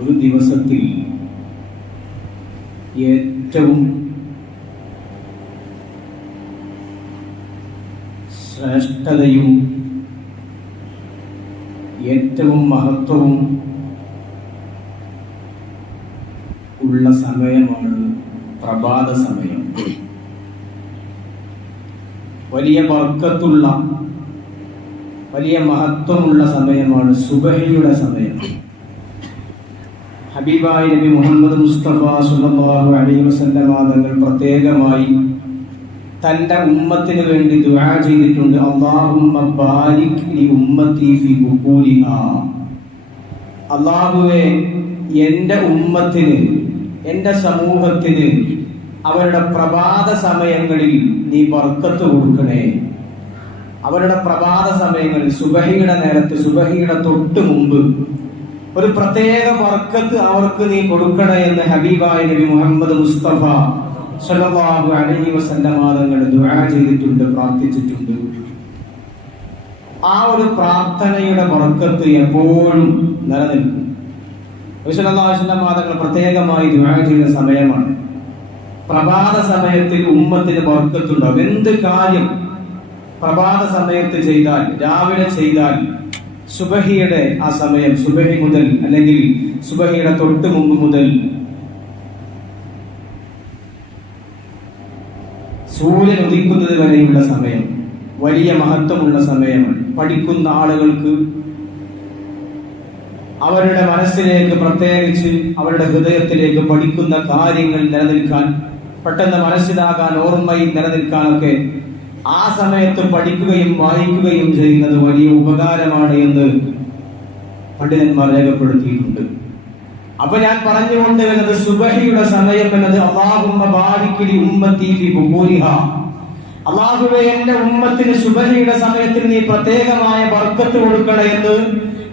ഒരു ദിവസത്തിൽ ഏറ്റവും ശ്രേഷ്ഠതയും ഏറ്റവും മഹത്വവും ഉള്ള സമയമാണ് പ്രഭാത സമയം. വലിയ ബർക്കത്തുള്ള വലിയ മഹത്വമുള്ള സമയമാണ് സുബഹിയുടെ സമയം. ഹബീബായ നബി മുഹമ്മദ് മുസ്തഫ സ്വല്ലല്ലാഹു അലൈഹി വസല്ലം തങ്ങൾ പ്രത്യേകമായി തന്റെ ഉമ്മത്തിന് വേണ്ടി ദുആ ചെയ്തിട്ടുണ്ട്. അല്ലാഹുമ്മ ബാരിക് ലി ഉമ്മത്തി ഫി ബുകൂരിഹാ. അല്ലാഹുവേ, എൻ്റെ ഉമ്മത്തിന്, എൻ്റെ സമൂഹത്തിന് അവരുടെ പ്രഭാത സമയങ്ങളിൽ നീ ബർക്കത്ത് കൊടുക്കണേ. അവരുടെ പ്രഭാത സമയങ്ങളിൽ സുബഹിയുടെ നേരത്ത്, സുബഹിയുടെ തൊട്ട് മുമ്പ് ഒരു പ്രത്യേക ബർക്കത്ത് അവർക്ക് നീ കൊടുക്കണേ എന്ന് ഹബീബായ നബി മുഹമ്മദ് മുസ്തഫ സ്വല്ലല്ലാഹു അലൈഹി വസല്ലം തങ്ങൾ ദുആ ചെയ്തിട്ടുണ്ട്, പ്രാർത്ഥിച്ചിട്ടുണ്ട്. ആ ഒരു പ്രാർത്ഥനയുടെ ബർക്കത്ത് എപ്പോഴും നിലനിൽക്കും. നബി സല്ലല്ലാഹു അലൈഹി വസല്ലം തങ്ങൾ പ്രത്യേകമായി ദുആ ചെയ്ത സമയമാണ് പ്രഭാത സമയത്തിൽ. ഉമ്മത്തിന് ബർക്കത്തുണ്ടാവും. എന്ത് കാര്യം പ്രഭാത സമയത്ത് ചെയ്താൽ, രാവിലെ ചെയ്താൽ, സുബഹിയുടെ ആ സമയം, സുബഹി മുതൽ അല്ലെങ്കിൽ സുബഹിയുടെ തൊട്ട് മുമ്പ് മുതൽ സൂര്യൻ ഉദിക്കുന്നത് വരെയുള്ള സമയം വലിയ മഹത്വമുള്ള സമയമാണ്. പഠിക്കുന്ന ആളുകൾക്ക് അവരുടെ മനസ്സിലേക്ക്, പ്രത്യേകിച്ച് അവരുടെ ഹൃദയത്തിലേക്ക് പഠിക്കുന്ന കാര്യങ്ങൾ നിലനിൽക്കാൻ, പെട്ടെന്ന് മനസ്സിലാകാൻ, ഓർമ്മയിൽ നിലനിൽക്കാനൊക്കെ ആ സമയത്ത് പഠിക്കുകയും വായിക്കുകയും ചെയ്യുന്നത് വലിയ ഉപകാരമാണ് എന്ന് പണ്ഡിതന്മാർ രേഖപ്പെടുത്തിയിട്ടുണ്ട്. അപ്പൊ ഞാൻ പറഞ്ഞുകൊണ്ട് വരുന്നത്, സുബഹിയുടെ സമയം എന്നത് അല്ലാഹുമ്മ ബാരിക് ലി ഉമ്മത്തി ഫി ബുകൂരിഹാ. അല്ലാഹുവേ, എൻ്റെ ഉമ്മത്തിന് സുബഹിയുടെ സമയത്തിൽ നീ പ്രത്യേകമായ ബർക്കത്ത് കൊടുക്കണേ എന്ന്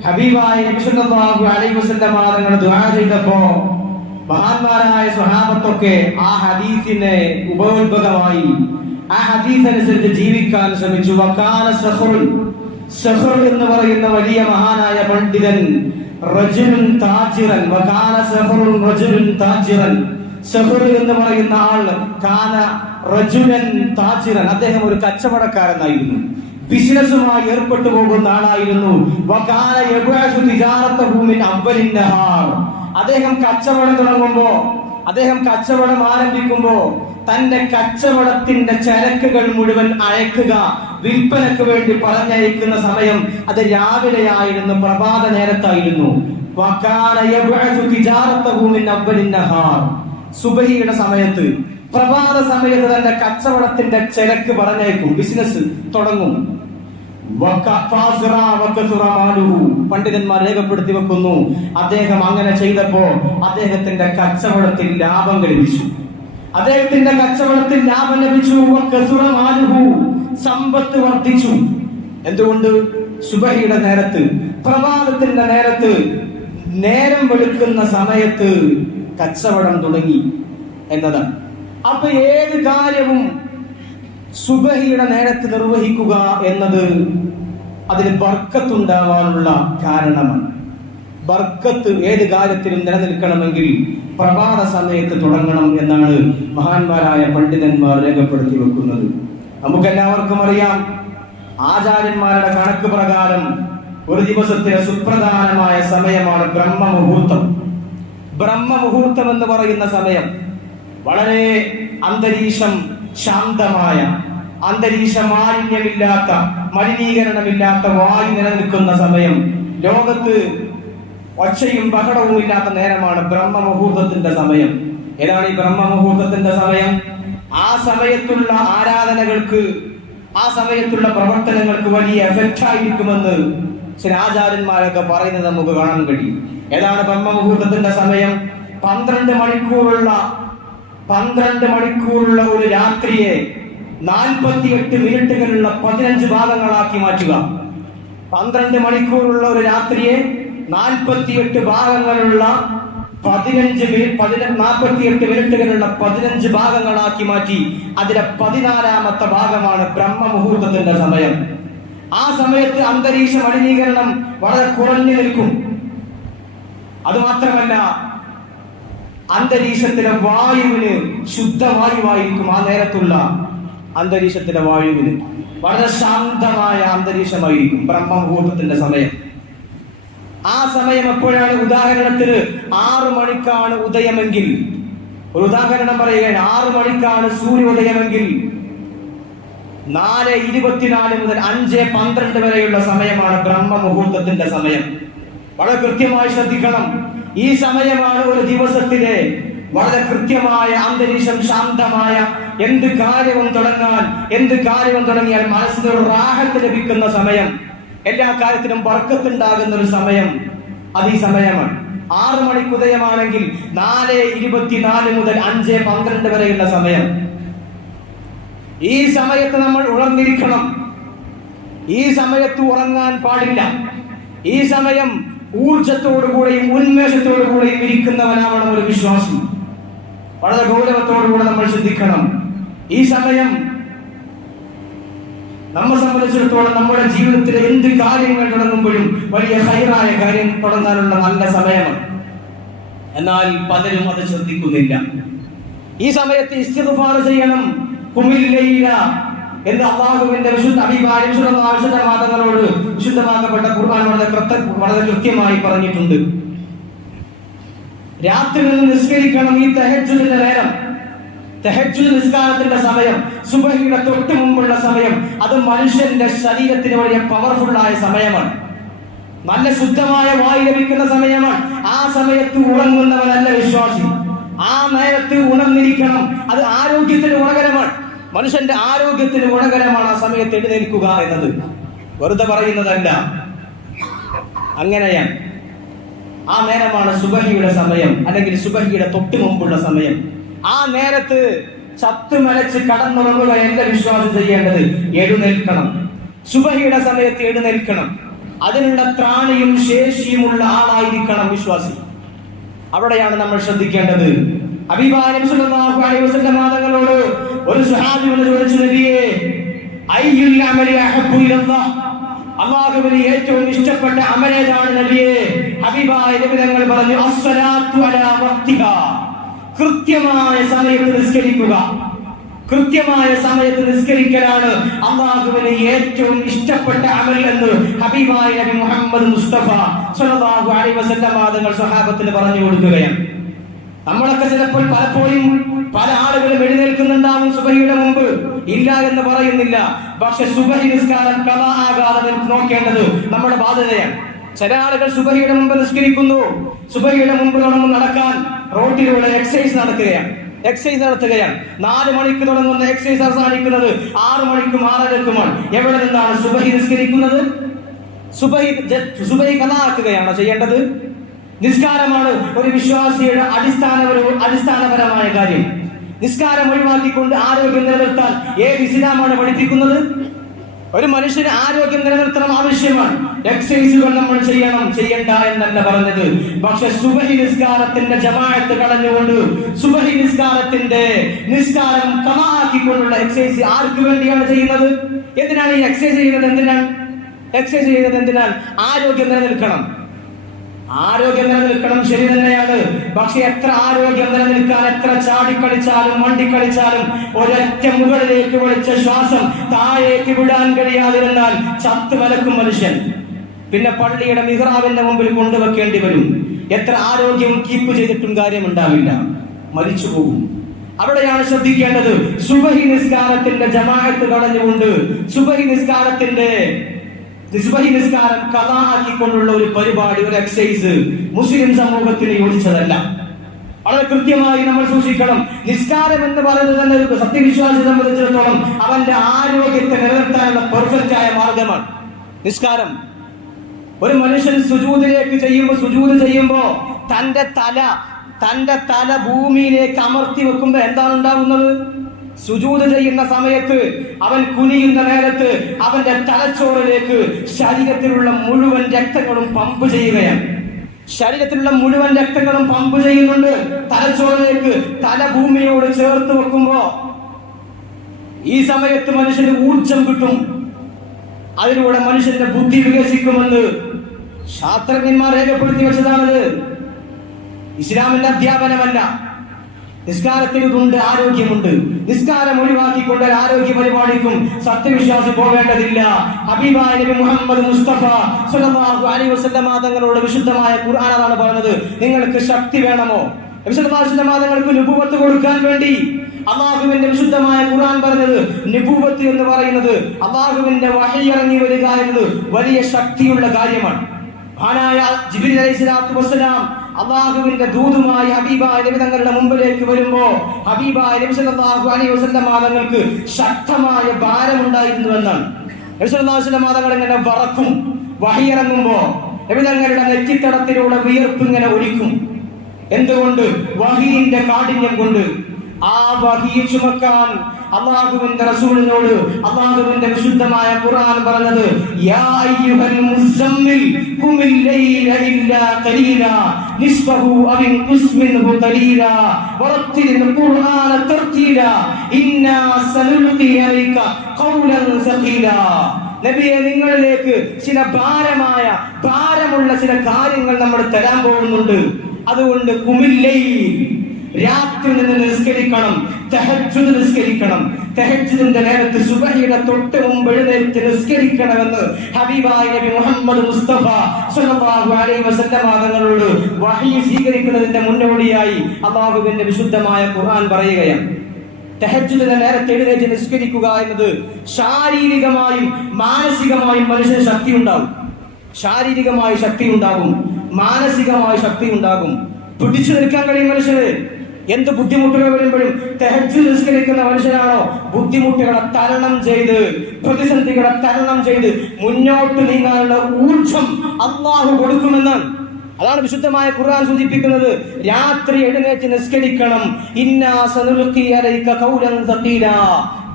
ഹബീബായ നബി സല്ലല്ലാഹു അലൈഹി വസല്ലം തങ്ങൾ ദുആ ചെയ്തപ്പോ മഹാന്മാരായ സ്വഹാബത്തൊക്കെ ആ ഹദീസിനെ ഉപോത്ഭകമായി, ആ ഹദീസ് അനുസരിച്ച് ജീവിക്കാൻ ശ്രമിച്ചു. വകാന സഖർ എന്ന് പറയുന്ന വലിയ മഹാനായ പണ്ഡിതൻ, റജുലുൻ താജിറൻ, വകാന സഖറുൻ റജുലുൻ താജിറൻ. സഖർ എന്ന് പറയുന്ന ആൾ കാന റജുലൻ താജിറൻ, അദ്ദേഹം ഒരു കച്ചവടക്കാരനായിരുന്നു, ബിസിനസ്സുമായി ഏർപ്പെട്ടു പോകുന്ന ആളായിരുന്നു. വകാന യബഅസു തിജാറതഹു മിൻ അവ്വലിൻ നഹാർ. അദ്ദേഹം കച്ചവടം തുടങ്ങുമ്പോ, അദ്ദേഹം കച്ചവടം ആരംഭിക്കുമ്പോ തന്റെ കച്ചവടത്തിന്റെ ചരക്കുകൾ മുഴുവൻ അയക്കുക, വിൽപ്പനക്ക് വേണ്ടി പറഞ്ഞയക്കുന്ന സമയം അത് രാവിലെയായിരുന്നു, പ്രഭാത നേരത്തായിരുന്നു. സുബഹിയുടെ സമയത്ത്, പ്രഭാത സമയത്ത് തന്റെ കച്ചവടത്തിന്റെ ചരക്ക് പറഞ്ഞയക്കും, ബിസിനസ് തുടങ്ങും. പണ്ഡിതന്മാർ രേഖപ്പെടുത്തി വെക്കുന്നു, അദ്ദേഹം അങ്ങനെ ചെയ്തപ്പോ അദ്ദേഹത്തിന്റെ കച്ചവടത്തിൽ ലാഭം ലഭിച്ചു. അദ്ദേഹത്തിന്റെ കച്ചവടത്തിൽ ലാഭം ലഭിച്ചു. സമ്പത്ത് വർദ്ധിച്ചു. എന്തുകൊണ്ട്? സുബഹിയുടെ നേരത്ത്, പ്രഭാതത്തിന്റെ നേരത്ത്, നേരം വെളുക്കുന്ന സമയത്ത് കച്ചവടം തുടങ്ങി എന്നതാണ്. അപ്പൊ ഏത് കാര്യവും സുബഹിയുടെ നേരത്ത് നിർവഹിക്കുക എന്നത് അതിന് ബർക്കത്തുണ്ടാവാനുള്ള കാരണമാണ്. ബർക്കത്ത് ഏത് കാര്യത്തിലും നിലനിൽക്കണമെങ്കിൽ പ്രഭാത സമയത്ത് തുടങ്ങണം എന്നാണ് മഹാന്മാരായ പണ്ഡിതന്മാർ രേഖപ്പെടുത്തി വെക്കുന്നത്. നമുക്കെല്ലാവർക്കും അറിയാം, ആചാര്യന്മാരുടെ കണക്ക് പ്രകാരം ഒരു ദിവസത്തിലെ സുപ്രധാനമായ സമയമാണ് ബ്രഹ്മമുഹൂർത്തം. ബ്രഹ്മമുഹൂർത്തം എന്ന് പറയുന്ന സമയം വളരെ അന്തരീക്ഷം ശാന്തമായ, അന്തരീക്ഷ മാലിന്യമില്ലാത്ത, മലിനീകരണമില്ലാത്ത വായു നിലനിൽക്കുന്ന സമയം, ലോകത്ത് ഒച്ചയും ബഹളവും ഇല്ലാത്ത നേരമാണ് ബ്രഹ്മമുഹൂർത്തത്തിന്റെ സമയം. ഏതാണ് ഈ ബ്രഹ്മമുഹൂർത്തത്തിന്റെ സമയം? ആ സമയത്തുള്ള ആരാധനകൾക്ക്, ആ സമയത്തുള്ള പ്രവർത്തനങ്ങൾക്ക് വലിയ എഫക്റ്റ് ആയിരിക്കുമെന്ന് ചില ആചാര്യന്മാരൊക്കെ പറയുന്നത് നമുക്ക് കാണാൻ കഴിയും. ഏതാണ് ബ്രഹ്മമുഹൂർത്തത്തിന്റെ സമയം? 12 മണിക്കൂറുള്ള ഒരു രാത്രിയെ 48 മിനിറ്റുകളുള്ള 15 ഭാഗങ്ങളാക്കി മാറ്റുക. 12 മണിക്കൂറുള്ള ഒരു രാത്രിയെ 48 ഭാഗങ്ങളുള്ള 48 മിനിറ്റുകളുള്ള 15 ഭാഗങ്ങളാക്കി മാറ്റി അതിലെ 14ാമത്തെ ഭാഗമാണ് ബ്രഹ്മമുഹൂർത്തത്തിന്റെ സമയം. ആ സമയത്ത് അന്തരീക്ഷ മലിനീകരണം വളരെ കുറഞ്ഞു നിൽക്കും. അതുമാത്രമല്ല, അന്തരീക്ഷത്തിലെ വായുവിന് ശുദ്ധവായുവായിരിക്കും. ആ നേരത്തുള്ള അന്തരീക്ഷത്തിലെ വായുവിന് വളരെ ശാന്തമായ അന്തരീക്ഷമായിരിക്കും ബ്രഹ്മമുഹൂർത്തത്തിന്റെ സമയം. ആ സമയം എപ്പോഴാണ്? ഉദാഹരണത്തിന് 6 മണിക്കാണ് ഉദയമെങ്കിൽ, ഒരു ഉദാഹരണം പറയുകയാണ്, 6 മണിക്കാണ് സൂര്യോദയമെങ്കിൽ 4:24 മുതൽ 5:12 വരെയുള്ള സമയമാണ് ബ്രഹ്മമുഹൂർത്തത്തിന്റെ സമയം. വളരെ കൃത്യമായി ശ്രദ്ധിക്കണം. ഈ സമയമാണ് ഒരു ദിവസത്തിലെ വളരെ കൃത്യമായ അന്തരീക്ഷം, ശാന്തമായ എന്ത് കാര്യവും തുടങ്ങിയാൽ മനസ്സിനൊരു റാഹത്ത് ലഭിക്കുന്ന സമയം, എല്ലാ കാര്യത്തിലും ബർക്കത്തുണ്ടാകുന്ന ഒരു സമയം. അത് ഈ സമയമാണ്. 6 മണിക്ക് ഉദയമാണെങ്കിൽ 4:24 മുതൽ 5:12 വരെയുള്ള സമയം. ഈ സമയത്ത് നമ്മൾ ഉണർന്നിരിക്കണം. ഈ സമയത്ത് ഉറങ്ങാൻ പാടില്ല. ഈ സമയം ഊർജത്തോടുകൂടെയും ഉന്മേഷത്തോടുകൂടെയും ഇരിക്കുന്നവനാവണം ഒരു വിശ്വാസി. വളരെ ഗൗരവത്തോടുകൂടെ നമ്മൾ ശ്രദ്ധിക്കണം. ഈ സമയം നമ്മെ സംബന്ധിച്ചിടത്തോളം നമ്മുടെ ജീവിതത്തിലെ എന്ത് കാര്യങ്ങൾ തുടങ്ങുമ്പോഴും വലിയ ഹൈറായ കാര്യം തുടങ്ങാനുള്ള നല്ല സമയമാണ്. എന്നാൽ പലരും അത് ശ്രദ്ധിക്കുന്നില്ല. ഈ സമയത്ത് ഇസ്തിഗ്ഫാർ ചെയ്യണം. ഖുമിൽ ലൈല എന്ന് അല്ലാഹുവിന്റെ വിശുദ്ധ ഹബീബായ മാതങ്ങളോട് വിശുദ്ധമാക്കപ്പെട്ട ഖുർആൻ വളരെ കൃത്യമായി പറഞ്ഞിട്ടുണ്ട്. രാത്രി നിന്ന് നിസ്കരിക്കണം. ഈ തഹജ്ജുദിന്റെ നേരം, തഹജ്ജുദ് നിസ്കാരത്തിന്റെ സമയം, സുബഹിയുടെ തൊട്ട് മുമ്പുള്ള സമയം, അത് മനുഷ്യന്റെ ശരീരത്തിന് വലിയ പവർഫുൾ ആയ സമയമാണ്. നല്ല ശുദ്ധമായ വായു ലഭിക്കുന്ന സമയമാണ്. ആ സമയത്ത് ഉറങ്ങുന്നവനല്ല വിശ്വാസി. ആ നേരത്ത് ഉണർന്നിരിക്കണം. അത് ആരോഗ്യത്തിന് ഗുണകരമാണ്. മനുഷ്യന്റെ ആരോഗ്യത്തിന് ഗുണകരമാണ് ആ സമയത്ത് എഴുന്നേൽക്കുക എന്നത്. വെറുതെ പറയുന്നതല്ല, അങ്ങനെയാണ്. ആ നേരമാണ് സുബഹിയുടെ സമയം, അല്ലെങ്കിൽ സുബഹിയുടെ തൊട്ട് മുമ്പുള്ള സമയം. ആ നേരത്ത് ചത്തുമലച്ച് കടന്നുറങ്ങുകയല്ല വിശ്വാസം ചെയ്യേണ്ടത്, എഴുന്നേൽക്കണം. സുബഹിയുടെ സമയത്ത് എഴുന്നേൽക്കണം. അതിനുള്ള ത്രാണിയും ശേഷിയുമുള്ള ആളായിരിക്കണം വിശ്വാസി. അവിടെയാണ് നമ്മൾ ശ്രദ്ധിക്കേണ്ടത്. ഹബീബായ നബി സല്ലല്ലാഹു അലൈഹി വസല്ലം തങ്ങളോട് ഒരു സ്വഹാബി വന്ന് ചോദിച്ചു, നബിയേ, അയ്യുൽ അമലി അഹബ്ബു ഇലല്ലാഹ്, അല്ലാഹുവിന് ഏറ്റവും ഇഷ്ടപ്പെട്ട അമൽ ഏതാണ് നബിയേ? ഹബീബായ നബി തങ്ങൾ പറഞ്ഞു, അസ്സലാത്തു അലാ വഖ്തിഹാ, കൃത്യമായ സമയത്ത് നിസ്കരിക്കുക. കൃത്യമായ സമയത്ത് നിസ്കരിക്കലാണ് അല്ലാഹുവിന് ഏറ്റവും ഇഷ്ടപ്പെട്ട അമൽ എന്ന് ഹബീബായ നബി മുഹമ്മദ് മുസ്തഫ സ്വല്ലല്ലാഹു അലൈഹി വസല്ലം തങ്ങൾ സ്വഹാബത്തിന് പറഞ്ഞു കൊടുക്കുകയാണ്. നമ്മളൊക്കെ ചിലപ്പോൾ പലപ്പോഴും പല ആളുകളും എഴുന്നേൽക്കുന്നുണ്ടാവും സുബഹിയുടെ മുമ്പ്, ഇല്ല എന്ന് പറയുന്നില്ല. പക്ഷെ സുബഹി നിസ്കാരം ഖളാ ആകാതെ നോക്കേണ്ടത് നമ്മുടെ ബാധ്യതയാണ്. ചില ആളുകൾ സുബഹിയുടെ മുമ്പ് നിസ്കരിക്കുന്നു, സുബഹിയുടെ മുമ്പ് നടക്കാൻ റോഡിലൂടെ എക്സസൈസ് നടത്തുകയാണ്. 4 മണിക്ക് തുടങ്ങുന്ന എക്സസൈസ് അവസാനിക്കുന്നത് 6 മണിക്കും 6:30ക്കുമാണ്. എവിടെ നിന്നാണ് സുബഹി നിസ്കരിക്കുന്നത്? സുബഹി ഖളാ ആക്കുകയാണോ ചെയ്യേണ്ടത്? നിസ്കാരമാണ് ഒരു വിശ്വാസിയുടെ അടിസ്ഥാനപരമായ കാര്യം. നിസ്കാരം ഒഴിവാക്കിക്കൊണ്ട് ആരോഗ്യം നിലനിർത്താൻ ഏത് ഇസ്ലാമാണ് പഠിപ്പിക്കുന്നത്? ഒരു മനുഷ്യന് ആരോഗ്യം നിലനിർത്തണം, ആവശ്യമാണ്. എക്സസൈസുകൾ നമ്മൾ ചെയ്യണ്ട എന്നല്ല പറഞ്ഞത്. പക്ഷെ സുബഹി നിസ്കാരത്തിന്റെ ജമാഅത്ത് കളഞ്ഞുകൊണ്ട് സുബഹി നിസ്കാരം ഖളാആക്കിക്കൊണ്ടുള്ള എക്സസൈസ് ആർക്ക് വേണ്ടിയാണ് ചെയ്യുന്നത്? എന്തിനാണ് ഈ എക്സസൈസ് ചെയ്യുന്നത്? എന്തിനാണ്? ആരോഗ്യം നിലനിൽക്കണം. ശരി തന്നെയാണ്. പക്ഷെ എത്ര ആരോഗ്യം നിലനിൽക്കാൻ, എത്ര ചാടിക്കളിച്ചാലും മണ്ടിക്കളിച്ചാലും ഒരൊറ്റ മുകളിലേക്ക് വലിച്ച ശ്വാസം താഴേക്ക് വിടാൻ കഴിയാതിരുന്നാൽ ചത്തുമലക്കും മനുഷ്യൻ. പിന്നെ പള്ളിയുടെ മിഹ്റാബിന്റെ മുമ്പിൽ കൊണ്ടുവെക്കേണ്ടി വരും. എത്ര ആരോഗ്യം കീപ്പ് ചെയ്തിട്ടും കാര്യമുണ്ടാവില്ല, മരിച്ചു പോകും. അവിടെയാണ് ശ്രദ്ധിക്കേണ്ടത്. സുബഹി നിസ്കാരത്തിന്റെ ജമാഅത്ത് കളഞ്ഞുകൊണ്ട് സുബഹി നിസ്കാരം ഖളാ ആക്കിക്കൊണ്ടുള്ള ഒരു പരിപാടി, ഒരു എക്സസൈസ് മുസ്ലിം സമൂഹത്തിന് യോജിച്ചതല്ല. വളരെ കൃത്യമായി നമ്മൾ സൂക്ഷിക്കണം. നിസ്കാരം എന്ന് പറയുന്നത് തന്നെ ഒരു സത്യവിശ്വാസിയെ സംബന്ധിച്ചിടത്തോളം അവന്റെ ആരോഗ്യത്തെ നിലനിർത്താനുള്ള പെർഫെക്റ്റ് ആയ മാർഗമാണ് നിസ്കാരം. ഒരു മനുഷ്യൻ സുജൂദ് ചെയ്യുമ്പോ തന്റെ തല ഭൂമിയിലേക്ക് അമർത്തി വെക്കുമ്പോ എന്താണ് ഉണ്ടാകുന്നത്? സുജൂദ് ചെയ്യുന്ന സമയത്ത് അവൻ കുനിയുന്ന നേരത്ത് അവന്റെ തലച്ചോറിലേക്ക് ശരീരത്തിലുള്ള മുഴുവൻ രക്തങ്ങളും പമ്പ് ചെയ്യുകയാണ്. ചെയ്യുന്നുണ്ട് തലച്ചോറിലേക്ക്. തല ഭൂമിയോട് ചേർത്ത് വെക്കുമ്പോ ഈ സമയത്ത് മനുഷ്യന് ഊർജം കിട്ടും. അതിലൂടെ മനുഷ്യന്റെ ബുദ്ധി വികസിക്കുമെന്ന് ശാസ്ത്രജ്ഞന്മാർ രേഖപ്പെടുത്തി വെച്ചതാണത്. ഇസ്ലാമിന്റെ അധ്യാപനമല്ല. നിസ്കാരത്തിന് ഇതുണ്ട്, ആരോഗ്യമുണ്ട്. നിസ്കാരം ഒഴിവാക്കിക്കൊണ്ട് ആരോഗ്യ പരിപാടിക്കും സത്യവിശ്വാസി പോകേണ്ടതില്ല. ഹബീബായ നബി മുഹമ്മദ് മുസ്തഫ സ്വല്ലല്ലാഹു അലൈഹി വസല്ലം തങ്ങളോട് വിശുദ്ധമായ ഖുർആൻ ആണ് പറഞ്ഞത്, നിങ്ങൾക്ക് ശക്തി വേണമോ? നബി സല്ലല്ലാഹു അലൈഹി വസല്ലം തങ്ങൾക്ക് നുബുവത്ത് കൊടുക്കാൻ വേണ്ടി അല്ലാഹുവിന്റെ വിശുദ്ധമായ ഖുർആൻ പറഞ്ഞത്, നുബുവത്ത് എന്ന് പറയുന്നത് അല്ലാഹുവിന്റെ വഹി ഇറങ്ങി വരിക എന്നത് വലിയ ശക്തിയുള്ള കാര്യമാണ്. മഹാനായ ജിബ്രീൽ അലൈഹിസ്സലാത്തു വസ്സലാം അല്ലാഹുവിന്റെ ദൂതുമായി ഹബീബായ നബി തങ്ങളുടെ മുമ്പിലേക്ക് വരുമ്പോ ഹബീബായ നബി സല്ലല്ലാഹു അലൈഹി വസല്ലം തങ്ങൾക്ക് ശക്തമായ ഭാരമുണ്ടായിരുന്നു എന്നാണ്. നബി സല്ലല്ലാഹു അലൈഹി വസല്ലം തങ്ങൾ ഇങ്ങനെ വറക്കും. വഹി ഇറങ്ങുമ്പോ നബി തങ്ങളുടെ നെറ്റിത്തടത്തിലൂടെ വിയർപ്പ് ഇങ്ങനെ ഒലിക്കും. എന്തുകൊണ്ട്? വഹിയിന്റെ കാഠിന്യം കൊണ്ട്. ആ വഹിയെ ചുമക്കാൻ അല്ലാഹുവിന്റെ റസൂലിനോട് അല്ലാഹുവിന്റെ വിശുദ്ധമായ ഖുർആൻ പറഞ്ഞത്, യാ അയ്യുഹൽ മുസമ്മിൽ ഖുമിൽ ലൈല ഇല്ലാ ഖലീലാ നിസ്ഫഹു അവ ഇൻഖുസ് മിൻഹു ഖലീലാ വറത്തിലിൽ ഖുർആന തർതീലാ ഇന്നാ സനുൽഖി അലൈക ഖൗലൻ സഖീലാ. നബിയെ, നിങ്ങളിലേക്ക് ചില ഭാരമുള്ള ചില കാര്യങ്ങൾ നമ്മൾ തരാൻ പോകുന്നുണ്ട്. അതുകൊണ്ട് ഖുമിൽ ലൈൽ, രാത്രി നിന്ന് നിസ്കരിക്കണം, തഹജ്ജുദ് നിസ്കരിക്കണം. തഹജ്ജുദിന്റെ നേരത്ത് സുബഹിയുടെ തൊട്ട് മുമ്പ് എഴുന്നേറ്റ് നിസ്കരിക്കണമെന്ന് ഹബീബായ നബി മുഹമ്മദ് മുസ്തഫ സ്വല്ലല്ലാഹു അലൈഹി വസല്ലം തങ്ങളോട് വഹി സ്വീകരിക്കുന്നതിന്റെ മുന്നോടിയായി അല്ലാഹുവിന്റെ വിശുദ്ധമായ ഖുർആൻ പറയുകയാണ്. തഹജ്ജുദിന്റെ നേരത്തെ എഴുന്നേറ്റ് നിസ്കരിക്കുക എന്നത് ശാരീരികമായും മാനസികമായും മനുഷ്യന് ശക്തി ഉണ്ടാകും. ശാരീരികമായ ശക്തി ഉണ്ടാകും, മാനസികമായ ശക്തി ഉണ്ടാകും. പിടിച്ചു നിൽക്കാൻ കഴിയും മനുഷ്യന്. എന്ത് ബുദ്ധിമുട്ടുകൾ വരുമ്പോഴും തഹജ്ജുദ് നിസ്കരിക്കുന്ന മനുഷ്യനാണോ ബുദ്ധിമുട്ടുകളെ തരണം ചെയ്ത്, പ്രതിസന്ധികളെ തരണം ചെയ്ത് മുന്നോട്ട് നീങ്ങാനുള്ള ഊർജം അല്ലാഹു കൊടുക്കുമെന്നാണ്. അതാണ് വിശുദ്ധമായ ഖുർആൻ സൂചിപ്പിക്കുന്നത്. രാത്രി എഴുന്നേറ്റ് നിസ്കരിക്കണം. ഇന്നാ സനുൽഖി അലൈക ഖൗലൻ സഖീലാ.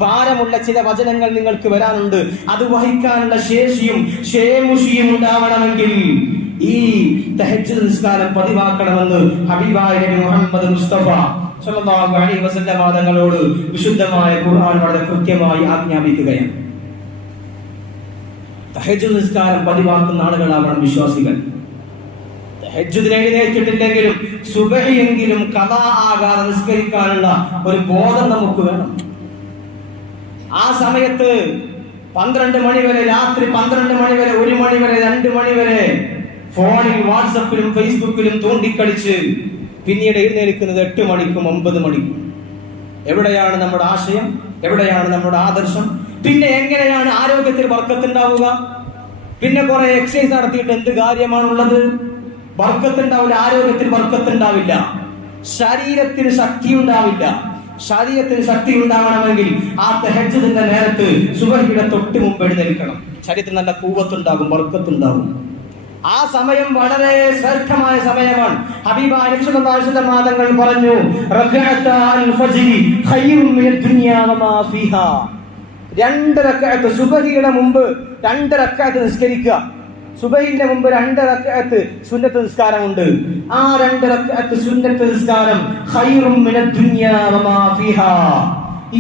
ഭാരമുള്ള ചില വചനങ്ങൾ നിങ്ങൾക്ക് വരാനുണ്ട്. അത് വഹിക്കാനുള്ള ശേഷിയും ക്ഷേമുഷിയും ഉണ്ടാവണമെങ്കിൽ ഈ തഹജ്ജുദ് നിസ്കാരം പതിവാക്കണമെന്ന് ഹബീബായ നബി മുഹമ്മദ് മുസ്തഫ സ്വല്ലല്ലാഹു അലൈഹി വസല്ലം തങ്ങളോട് വിശുദ്ധമായ ഖുർആൻ വളരെ കൃത്യമായി ആജ്ഞാപിക്കുകയാണ്. തഹജ്ജുദ് നിസ്കാരം പതിവാക്കുന്ന ആളുകളാവണം വിശ്വാസികൾ. തഹജ്ജുദിന് എഴുന്നേറ്റിട്ടില്ലെങ്കിലും സുബഹിയെങ്കിലും ഖദാ ആകാതെ നിസ്കരിക്കാനുള്ള ഒരു ബോധം നമുക്ക് വേണം. ആ സമയത്ത് 12 മണി വരെ, രാത്രി 12 മണി വരെ, 1 മണി വരെ, 2 മണി വരെ ഫോണിൽ വാട്സപ്പിലും ഫേസ്ബുക്കിലും തോണ്ടിക്കളിച്ച് പിന്നീട് എഴുന്നേൽക്കുന്നത് 8 മണിക്കും 9 മണിക്കും. എവിടെയാണ് നമ്മുടെ ആശയം? എവിടെയാണ് നമ്മുടെ ആദർശം? പിന്നെ എങ്ങനെയാണ് ആരോഗ്യത്തിൽ ബർക്കത്തുണ്ടാവുക? പിന്നെ കുറെ എക്സസൈസ് നടത്തിയിട്ട് എന്ത് കാര്യമാണുള്ളത്? ബർക്കത്തുണ്ടാവില്ല, ആരോഗ്യത്തിൽ ബർക്കത്തുണ്ടാവില്ല, ശരീരത്തിന് ശക്തി ഉണ്ടാവില്ല. ശരീരത്തിന് ശക്തി ഉണ്ടാവണമെങ്കിൽ ആ തഹജ്ജുദിന്റെ നേരത്ത് സുബഹിയുടെ തൊട്ട് മുമ്പ് എഴുന്നേൽക്കണം. ശരീരത്തിന് നല്ല കൂവത്തുണ്ടാകും, ബർക്കത്തുണ്ടാകും. ആ സമയം വളരെ ശ്രേഷ്ഠമായ സമയമാണ്. ഹബീബായ നബി സല്ലല്ലാഹു അലൈഹി വസല്ലം തങ്ങൾ പറഞ്ഞു, റകഅത്തുൽ ഫജ്രി ഖൈറും മിനദ് ദുനിയാ വമാ ഫീഹാ. 2 റക്അത്ത് സുബഹിയുടെ മുമ്പ് 2 റക്അത്ത് നിസ്കരിക്കുക. സുബഹിന്റെ മുമ്പ് 2 റക്അത്ത് സുന്നത്ത് നിസ്കാരമുണ്ട്. ആ 2 റക്അത്ത് സുന്നത്ത് നിസ്കാരം ഖൈറും മിനദ് ദുനിയാ വമാ ഫീഹാ.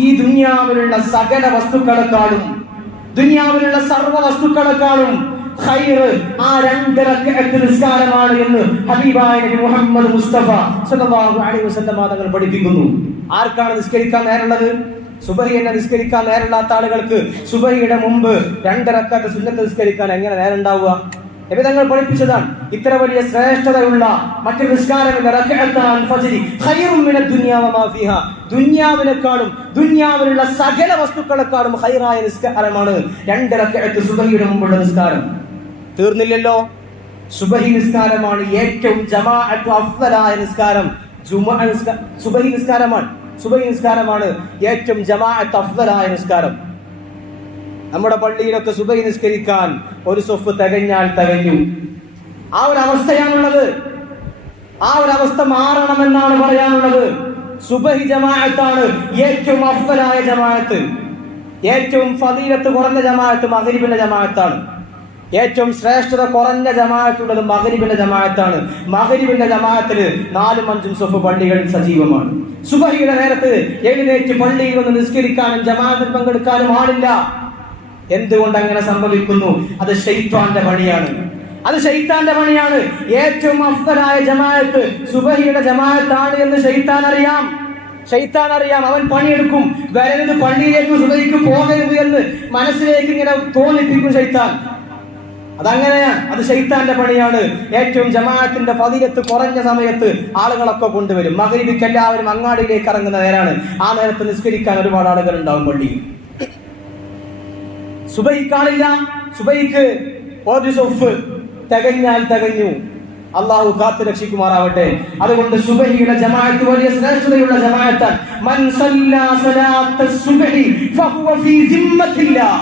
ഈ ദുനിയാവിലുള്ള സകല വസ്തുക്കളെക്കാളും, ദുനിയാവിലുള്ള സർവ്വ വസ്തുക്കളെക്കാളും ഖൈർ ആ 2 റക്അത്ത് നിസ്കാരമാണ് എന്ന് ഹബീബായ നബി മുഹമ്മദ് മുസ്തഫ സ്വല്ലല്ലാഹു അലൈഹി വസല്ലം തങ്ങൾ പഠിപ്പിക്കുന്നു. ആർക്കാണ് നിസ്കരിക്കാൻ നേരമുള്ളത്? സുബഹി എന്നെ നിസ്കരിക്കാൻ നേരമില്ലാത്ത ആളുകൾക്ക് സുബഹിയുടെ മുമ്പ് 2 റക്അത്ത് സുന്നത്ത് നിസ്കരിക്കാൻ എങ്ങനെ നേരം ഉണ്ടാവുക? നബി തങ്ങൾ പഠിപ്പിച്ചതാണ്. ഇത്ര വലിയ ശ്രേഷ്ഠതയുള്ള മറ്റൊരു നിസ്കാരമില്ല. റക്അത്തുൽ ഫജ്രി ഖൈറും മിനദ് ദുനിയാ വമാ ഫീഹാ. ദുനിയാവിനേക്കാളും ദുനിയാവിലുള്ള സകല വസ്തുക്കളെക്കാളും ഖൈറായ നിസ്കാരമാണ് 2 റക്അത്ത് സുബഹിയുടെ മുമ്പുള്ള നിസ്കാരം. തീർന്നില്ലല്ലോ, സുബഹി നിസ്കാരമാണ് ഏറ്റവും ജമാഅത്ത് അഫ്ദലായ നിസ്കാരം. സുബഹി നിസ്കാരമാണ്. സുബഹി നിസ്കാരമാണ് ഏറ്റവും ജമാഅത്ത് അഫ്ദലായ നിസ്കാരം. നമ്മുടെ പള്ളിയിലൊക്കെ സുബഹി നിസ്കരിക്കാൻ ഒരു സ്വഫ് തികഞ്ഞാൽ തികഞ്ഞു. ആ ഒരു അവസ്ഥയാണുള്ളത്. ആ ഒരു അവസ്ഥ മാറണമെന്നാണ് പറയാനുള്ളത്. സുബഹി ജമാഅത്താണ് ഏറ്റവും അഫ്ദലായ ജമാഅത്ത്. ഏറ്റവും ഫദീലത്ത് കുറഞ്ഞ ജമാഅത്ത് മഗ്രിബിന്റെ ജമാഅത്താണ്. ഏറ്റവും ശ്രേഷ്ഠത കുറഞ്ഞ ജമാഅത്തുള്ളത് മഗ്രിബിന്റെ ജമാഅത്താണ്. മഗ്രിബിന്റെ ജമാഅത്തിന് 4-5 സ്വഫ് പള്ളികളിൽ സജീവമാണ്. സുബഹിയുടെ നേരത്ത് എഴുന്നേറ്റ് പള്ളിയിൽ വന്ന് നിസ്കരിക്കാനും ജമാഅത്തിൽ പങ്കെടുക്കാനും ആളില്ല. എന്തുകൊണ്ട് അങ്ങനെ സംഭവിക്കുന്നു? അത് ശൈത്വാന്റെ പണിയാണ്. അത് ശൈത്താന്റെ പണിയാണ്. ഏറ്റവും അഫ്ദലായ ജമാഅത്ത് സുബഹിയുടെ ജമാഅത്താണ് എന്ന് ശൈത്താൻ അറിയാം. അവൻ പണിയെടുക്കും. വരരുത്, പള്ളിയിലേക്ക് സുബഹിക്ക് പോകരുത് എന്ന് മനസ്സിലേക്ക് ഇങ്ങനെ തോന്നിപ്പിക്കും ശൈത്താൻ. അതങ്ങനെയാണ്, അത് ശൈത്താന്റെ പണിയാണ്. ഏറ്റവും ജമാഅത്തിന്റെ ഫളീലത്ത് കുറഞ്ഞ സമയത്ത് ആളുകളൊക്കെ കൊണ്ടുവരും. മഗ്‌രിബിക്ക് എല്ലാവരും അങ്ങാടിയിലേക്ക് ഇറങ്ങുന്ന നേരാണ്. ആ നേരത്ത് നിസ്കരിക്കാൻ ഒരുപാട് ആളുകൾ ഉണ്ടാവും പള്ളിയിൽ. സുബഹിക്കാണില്ല. സുബഹിക്ക് ഒരു സൊഫ് തികഞ്ഞാൽ തികഞ്ഞു. അള്ളാഹു കാത്തു രക്ഷിക്കുമാറാവട്ടെ. അതുകൊണ്ട് സുബഹിയുടെ ജമാഅത്ത് വലിയ ശ്രേഷ്ഠതയുള്ള ജമാഅത്താണ്. മൻ സല്ലാ സലാത്ത സുബ്ഹി ഫഹുവ ഫീ ദിമ്മത്തില്ലാഹ്.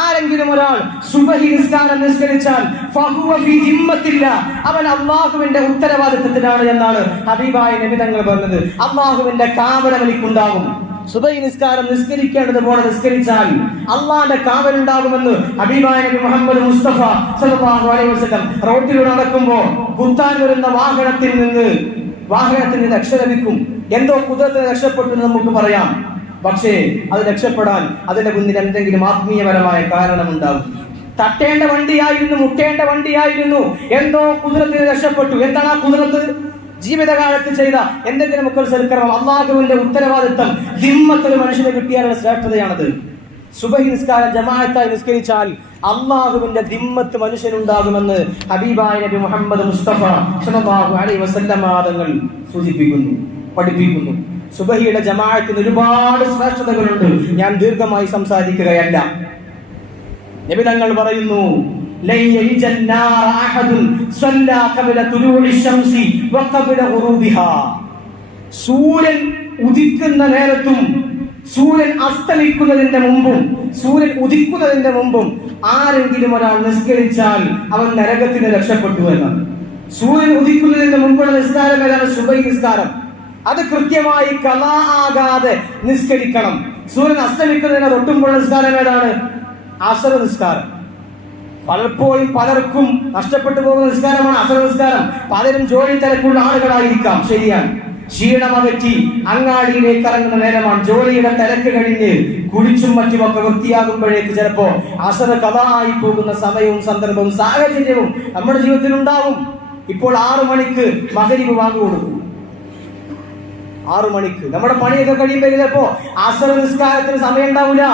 ആരെങ്കിലും ഒരാൾ സുബഹി നിസ്കാരം നിസ്കരിച്ചാൽ ഫഹുവ ഫീ ദിമ്മത്തില്ലാഹ്, അവൻ അല്ലാഹുവിന്റെ ഉത്തരവാദിത്തത്തിലാണ് എന്നാണ് ഹബീബായ നബി തങ്ങൾ പറഞ്ഞത്. അല്ലാഹുവിന്റെ കാവൽ അവനിക്കുണ്ടാകും. സുബഹി നിസ്കാരം നിസ്കരിക്കേണ്ടത് പോലെ നിസ്കരിച്ചാൽ അള്ളാന്റെ കാവലുണ്ടാകുമെന്ന് ഹബീബായ നബി മുഹമ്മദ് മുസ്തഫ സല്ലല്ലാഹു അലൈഹി വസല്ലം. റോഡിലൂടെ നടക്കുമ്പോൾ കുത്താൻ വരുന്ന വാഹനത്തിൽ നിന്ന് രക്ഷ ലഭിക്കും. എന്തോ കുതിരത്തിന് രക്ഷപ്പെട്ടു എന്ന് നമുക്ക് പറയാം. പക്ഷേ അത് രക്ഷപ്പെടാൻ അതിന്റെ മുന്നിൽ എന്തെങ്കിലും ആത്മീയപരമായ കാരണമുണ്ടാകും. തട്ടേണ്ട വണ്ടിയായിരുന്നു, മുട്ടേണ്ട വണ്ടിയായിരുന്നു, എന്തോ കുതിരത്തിന് രക്ഷപ്പെട്ടു. എന്താണ് ആ കുതിരത്ത്? ജീവിതകാലത്ത് ചെയ്ത എന്തെങ്കിലും ഒക്കെ സൽക്കർമ്മം. അള്ളാഹുവിന്റെ ഉത്തരവാദിത്തം ഹിമ്മത്തൊരു മനുഷ്യനെ കിട്ടിയാലുള്ള ശ്രേഷ്ഠതയാണത്. സുബഹി നിസ്കാരം ജമാഅത്തായി നിസ്കരിച്ചാൽ അള്ളാഹുവിന്റെ ദിമ്മത്ത് മനുഷ്യനുണ്ടാകുമെന്ന് ഹബീബായ നബി മുഹമ്മദ് മുസ്തഫ സല്ലല്ലാഹു അലൈഹി വസല്ലം തങ്ങൾ സൂചിപ്പിക്കുന്നു, പഠിപ്പിക്കുന്നു. സുബഹിയുടെ ജമാഅത്തിന് ഒരുപാട് ശ്രേഷ്ഠതകളുണ്ട്. ഞാൻ ദീർഘമായി സംസാരിക്കുകയല്ല. നബി തങ്ങൾ പറയുന്നു, സൂര്യൻ ഉദിക്കുന്ന നേരത്തും സൂര്യൻ അസ്തമിക്കുന്നതിന്റെ മുമ്പും ആരെങ്കിലും ഒരാൾ നിസ്കരിച്ചാൽ അവൻ നരകത്തിന് രക്ഷപ്പെട്ടു എന്നാണ്. സൂര്യൻ ഉദിക്കുന്നതിന്റെ മുമ്പുള്ള നിസ്കാരം ഏതാണ്? സുബഹി നിസ്കാരം. അത് കൃത്യമായി ഖളാ ആകാതെ നിസ്കരിക്കണം. സൂര്യൻ അസ്തമിക്കുന്നതിന് തൊട്ടുമുള്ള നിസ്കാരം ഏതാണ്? അസ്ർ നിസ്കാരം. പലപ്പോഴും പലർക്കും നഷ്ടപ്പെട്ടു പോകുന്ന നിസ്കാരമാണ് അസ്ർ നിസ്കാരം. പലരും ജോലി തിരക്കുള്ള ആളുകളായിരിക്കാം, ശരിയാണ്. ക്ഷീണമകറ്റി അങ്ങാടിയിലേക്ക് ഇറങ്ങുന്ന നേരമാണ്. ജോലിയുടെ തിരക്ക് കഴിഞ്ഞ് കുളിച്ചും മറ്റുമൊക്കെ വൃത്തിയാകുമ്പോഴേക്ക് ചിലപ്പോ അസ്ർ ഖളാ ആയി പോകുന്ന സമയവും സന്ദർഭവും സാഹചര്യവും നമ്മുടെ ജീവിതത്തിൽ ഉണ്ടാവും. ഇപ്പോൾ 6 മണിക്ക് മഗ്‌രിബ് വാങ്ങി കൊടുക്കും. 6 മണിക്ക് നമ്മുടെ പണിയൊക്കെ കഴിയുമ്പോൾ ചിലപ്പോ അസ്ർ നിസ്കാരത്തിന് സമയം ഉണ്ടാവില്ല.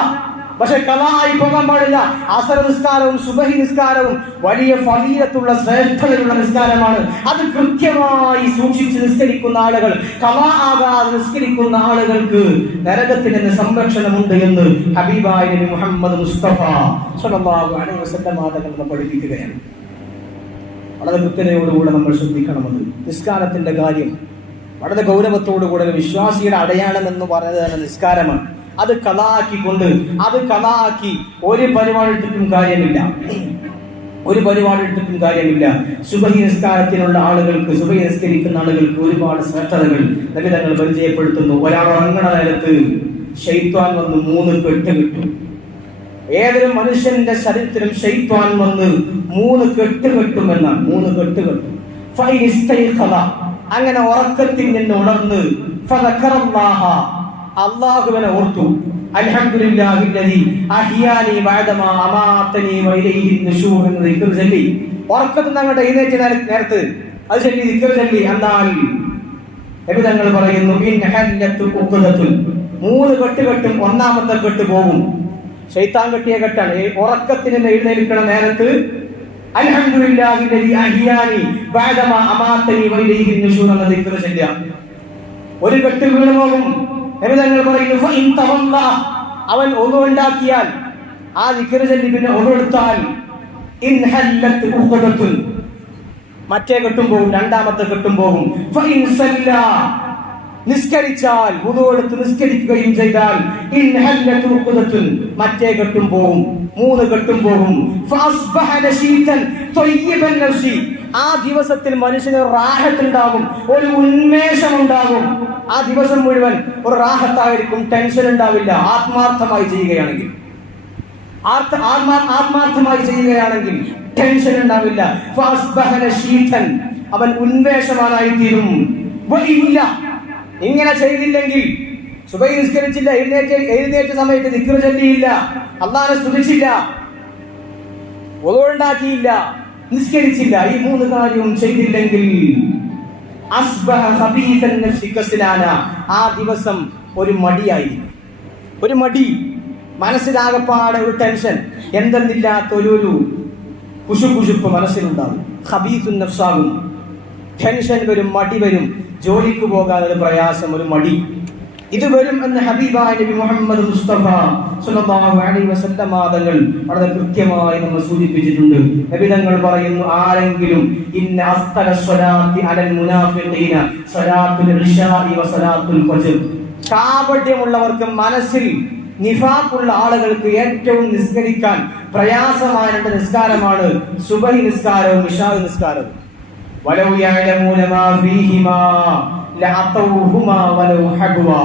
പക്ഷെ ഖളാ ആയി പോകാൻ പാടില്ല. അസ്ർ നിസ്കാരവും സുബഹി നിസ്കാരവും വലിയ ഫളീലത്തുള്ള ശ്രേഷ്ഠതയുള്ള നിസ്കാരമാണ്. അത് കൃത്യമായി സൂക്ഷിച്ച് നിസ്കരിക്കുന്ന ആളുകൾ, ഖളാ ആകാതെ നിസ്കരിക്കുന്ന ആളുകൾക്ക് നരകത്തിൽ നിന്ന് സംരക്ഷണമുണ്ട് എന്ന് ഹബീബായ നബി മുഹമ്മദ് മുസ്തഫ സല്ലല്ലാഹു അലൈഹി വസല്ലം തങ്ങൾ പഠിപ്പിക്കുകയാണ്. വളരെ കൃത്യതയോടുകൂടെ നമ്മൾ ശ്രദ്ധിക്കണമെന്ന്. നിസ്കാരത്തിന്റെ കാര്യം വളരെ ഗൗരവത്തോടുകൂടെ വിശ്വാസിയുടെ അടയാളം എന്ന് പറയുന്നത് തന്നെ നിസ്കാരമാണ്. അത് ഖളാക്കി ഒരു പരിപാടി എടുത്തിട്ടും കാര്യമില്ല. സുബഹി നിസ്കാരത്തിനുള്ള ആളുകൾക്ക്, സുബഹി നിസ്കരിക്കുന്ന ആളുകൾക്ക് ഒരുപാട് ശ്രേഷ്ഠതകൾ നബി തങ്ങൾ പരിചയപ്പെടുത്തുന്നു. ഒരാൾ ഉറങ്ങണ നേരത്ത് ശൈത്വാൻ വന്ന് 3 കെട്ട് കിട്ടും. ഏതൊരു മനുഷ്യന്റെ ശരീരത്തിലും ശൈത്വാൻ വന്ന് 3 കെട്ട് കെട്ടുമെന്നാണ്. 3 കെട്ട് കെട്ടും. അങ്ങനെ ഉറക്കത്തിൽ നിന്ന് ഉണർന്ന് അല്ലാഹുവിനെ ഓർത്തു. അൽഹംദുലില്ലാഹില്ലദീ അഹ്യാനി ബഅദമാ അമാതനി വഇലൈഹി നുശൂർ എന്ന ദിക്ർ ചൊല്ലി ഉറക്കത്തിൽ നിന്ന് അങ്ങോട്ട് എഴുന്നേറ്റ് നേരത്ത് അത് ചൊല്ലി ദിക്ർ ചൊല്ലി. എന്നാൽ നബി തങ്ങൾ പറയുന്നു, ഇൻഹല്ലത്തു ഉഖദത്തുൻ, 3 കെട്ട് കെട്ടും. 1ാമത്തെ കെട്ട് പോകും. ശൈത്താൻ കെട്ടിയ കെട്ടാണ്. ഉറക്കത്തിൽ നിന്ന് എഴുന്നേൽക്കുന്ന നേരത്ത് അൽഹംദുലില്ലാഹില്ലദീ അഹ്യാനി ബഅദമാ അമാതനി വഇലൈഹി നുശൂർ എന്ന ദിക്ർ ചൊല്ലിയ ഒരു കെട്ട് വീണു പോകും. നബി തങ്ങൾ പറയുന്നു, അവൻ ഒന്നു ഉണ്ടാക്കിയാൽ ആ ദിക്ർ ചൊല്ലി പിന്നെ ഒന്നെടുത്താൽ മറ്റേ കെട്ടും പോകും, 2ാമത്തെ കെട്ടും പോകും. നിസ്കരിച്ചാൽ വുദൂഎടുത്ത് നിസ്കരിക്കുകയും ചെയ്താൽ മറ്റേ കെട്ടും പോകും, 3 കെട്ടും പോകും. ആ ദിവസത്തിൽ മനുഷ്യന് റാഹത്ത് ഉണ്ടാകും, ഒരു ഉന്മേഷം ഉണ്ടാകും. ആ ദിവസം മുഴുവൻ ഒരു റാഹത്തായിരിക്കും, ടെൻഷൻ ഉണ്ടാവില്ല. ആത്മാർത്ഥമായി ചെയ്യുകയാണെങ്കിൽ ടെൻഷൻ ഉണ്ടാവില്ല. അവൻ ഉന്മേഷവാനായി തീരും. ഇങ്ങനെ ചെയ്തില്ലെങ്കിൽ, സുബഹി നിസ്കരിച്ചില്ല, എഴുന്നേറ്റ സമയത്ത് ദിക്ർ ചൊല്ലിയില്ല, അല്ലാഹുവിനെ സ്തുതിച്ചില്ല, വുദൂ ഉണ്ടാക്കിയില്ല, നിസ്കരിച്ചില്ല, ഈ 3 കാര്യവും ചെയ്തില്ലെങ്കിൽ അസ്ബഹ ഖബീസൻ നഫ്സി കസ്ലാന, ആ ദിവസം ഒരു മടിയായിരിക്കും. ഒരു മടി, മനസ്സിലാകപ്പാടെ ഒരു ടെൻഷൻ, എന്തെന്നില്ലാത്ത ഒരു കുശുകുശുപ്പ് മനസ്സിലുണ്ടാകും. ഖബീസുൻ നഫ്സാകും, ടെൻഷൻ വരും, മടി വരും, ജോലിക്ക് പോകാൻ ഒരു പ്രയാസം, ഒരു മടി, ഇത് വരും എന്ന് ഹബീബായ നബി മുഹമ്മദ് മുസ്തഫ സ്വല്ലല്ലാഹു അലൈഹി വസല്ലം തങ്ങൾ വളരെ കൃത്യമായി നമ്മൾ സൂചിപ്പിച്ചിട്ടുണ്ട്. നബി തങ്ങൾ പറയുന്നു, ആരെങ്കിലും ഇന്ന അസ്തല സ്വലാത്തി അലൽ മുനാഫിഖീന സ്വലാത്തുൽ ഇശാഇ വ സ്വലാത്തുൽ ഫജ്ർ, കാപട്യമുള്ളവർക്ക്, മനസ്സിൽ നിഫാഖുള്ള ആളുകൾക്ക് ഏറ്റവും നിസ്കരിക്കാൻ പ്രയാസമായ 2 നിസ്കാരമാണ് സുബഹി നിസ്കാരവും ഇശാ നിസ്കാരവും. വലൗ യഅലമൂന മാ ഫീഹിമാ ലഅതൗഹുമാ വലൗ ഹബ്വാ.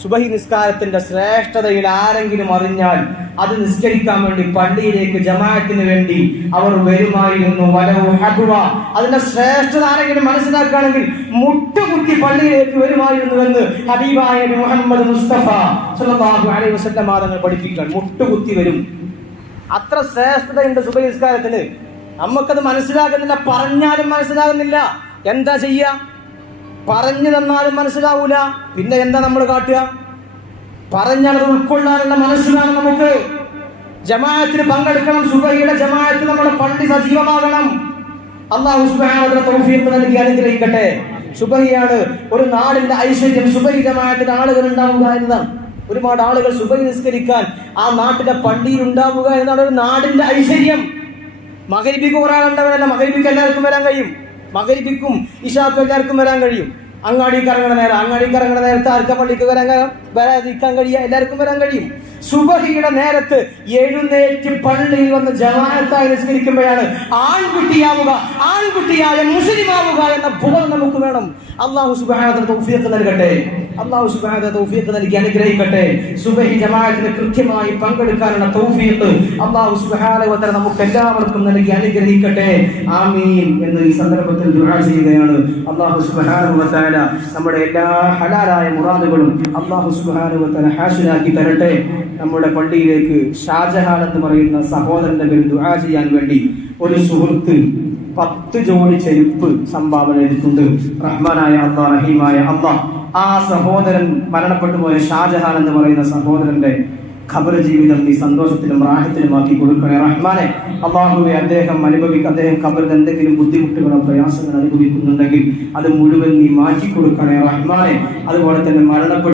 സുബഹി നിസ്കാരത്തിന്റെ ശ്രേഷ്ഠതയിൽ ആരെങ്കിലും അറിഞ്ഞാൽ അത് നിസ്കരിക്കാൻ വേണ്ടി പള്ളിയിലേക്ക് ജമാഅത്തിന് വേണ്ടി അവർ വരുമായിരുന്നു. വലൗ ഹബ്വാ, അതിന്റെ ശ്രേഷ്ഠത ആരെങ്കിലും മനസ്സിലാക്കുകയാണെങ്കിൽ മുട്ടുകുത്തി പള്ളിയിലേക്ക് വരുമായിരുന്നുവെന്ന് ഹബീബായ നബി മുഹമ്മദ് മുസ്തഫ സ്വല്ലല്ലാഹു അലൈഹി വസല്ലം തങ്ങൾ പഠിപ്പിക്കുകയാണ്. മുട്ടുകുത്തി വരും, അത്ര ശ്രേഷ്ഠതയുണ്ട് സുബഹി നിസ്കാരത്തിന്. നമുക്കത് മനസ്സിലാകുന്നില്ല, പറഞ്ഞാലും മനസ്സിലാകുന്നില്ല. എന്താ ചെയ്യാ? പറഞ്ഞു തന്നാലും മനസ്സിലാവൂല. പിന്നെ എന്താ നമ്മൾ കാട്ടുക? പറഞ്ഞാൽ അത് ഉൾക്കൊള്ളാനുള്ള മനസ്സിലാണ് നമുക്ക്. ജമാഅത്തിന് പങ്കെടുക്കണം, സുബഹിയുടെ ജമാഅത്ത് നമ്മുടെ പള്ളി സജീവമാകണം. അല്ലാഹു സുബ്ഹാനഹു വ തആല തൗഫീഖ് നൽകി അനുഗ്രഹിക്കട്ടെ. സുബഹിയാണ് ഒരു നാടിന്റെ ഐശ്വര്യം. സുബഹി ജമാഅത്തിന് ആളുകൾ ഉണ്ടാവുക എന്നതാണ്. ഒരുപാട് ആളുകൾ സുബഹി നിസ്കരിക്കാൻ ആ നാട്ടിലെ പള്ളിയിൽ ഉണ്ടാവുക എന്നാണ് ഒരു നാടിന്റെ ഐശ്വര്യം. മഗ്‌രിബിക്ക് ഒരാൾ ഉണ്ടാവില്ല, മഗ്‌രിബിക്ക് എല്ലാവർക്കും വരാൻ കഴിയും, മഗ്‌രിബിക്കും ഇശാക്കും എല്ലാവർക്കും വരാൻ കഴിയും. അങ്ങാടിക്ക് ഇറങ്ങുന്ന നേരത്ത് ആർക്ക പള്ളിക്ക് വരാതിരിക്കാൻ കഴിയുക, എല്ലാവർക്കും വരാൻ കഴിയും. സുബഹിയുടെ നേരത്ത് എഴുന്നേറ്റ് പള്ളിയിൽ വന്ന് ജമാഅത്തായി നിസ്കരിക്കുമ്പോഴാണ് ആൺകുട്ടിയാവുക, ആൺകുട്ടിയായ മുസ്ലിമാവുക എന്ന ബോധം നമുക്ക് വേണം. അല്ലാഹു സുബ്ഹാനഹു വ തആല തൗഫീഖ് നൽകട്ടെ. അല്ലാഹു സുബ്ഹാനഹു വ തആല തൗഫീഖ് നൽകി അനുഗ്രഹിക്കട്ടെ. സുബഹി ജമാഅത്തിന് കൃത്യമായി പങ്കെടുക്കാനുള്ള തൗഫീഖ് അല്ലാഹു സുബ്ഹാനഹു വ തആല നമുക്ക് എല്ലാവർക്കും നൽകി അനുഗ്രഹിക്കട്ടെ. ആമീൻ എന്ന് ഈ സന്ദർഭത്തിൽ ദുആ ചെയ്യുകയാണ്. അല്ലാഹു സുബ്ഹാനഹു വ തആല നമ്മുടെ എല്ലാ ഹലാലായ മുറാദുകളും അല്ലാഹു സുബ്ഹാനഹു വ തആല ഹാസിലാക്കി തരട്ടെ. നമ്മുടെ പള്ളിയിലേക്ക് ഷാജഹാൻ എന്ന് പറയുന്ന സഹോദരന്റെ പേരിൽ ദുആ ചെയ്യാൻ വേണ്ടി ഒരു സുഹൃത്ത് 10 ജോഡി ചെരുപ്പ് സംഭാവന ചെയ്തിട്ടുണ്ട്. റഹ്മാനായ അല്ലാഹ്, റഹീമായ അല്ലാഹ്, ആ സഹോദരൻ മരണപ്പെട്ടു പോയ ഷാജഹാൻ എന്ന് പറയുന്ന സഹോദരന്റെ ഖബർ ജീവിതം നീ സന്തോഷത്തിലും റാഹത്തിലുമാക്കി കൊടുക്കണേ റഹ്മാനെ. അല്ലാഹുവേ, അദ്ദേഹം ഖബറിൽ എന്തെങ്കിലും ബുദ്ധിമുട്ടുകളോ പ്രയാസങ്ങൾ അനുഭവിക്കുന്നുണ്ടെങ്കിൽ അത് മുഴുവൻ നീ മാറ്റി കൊടുക്കണേ റഹ്മാനെ. അതുപോലെ തന്നെ മരണപ്പെട്ടു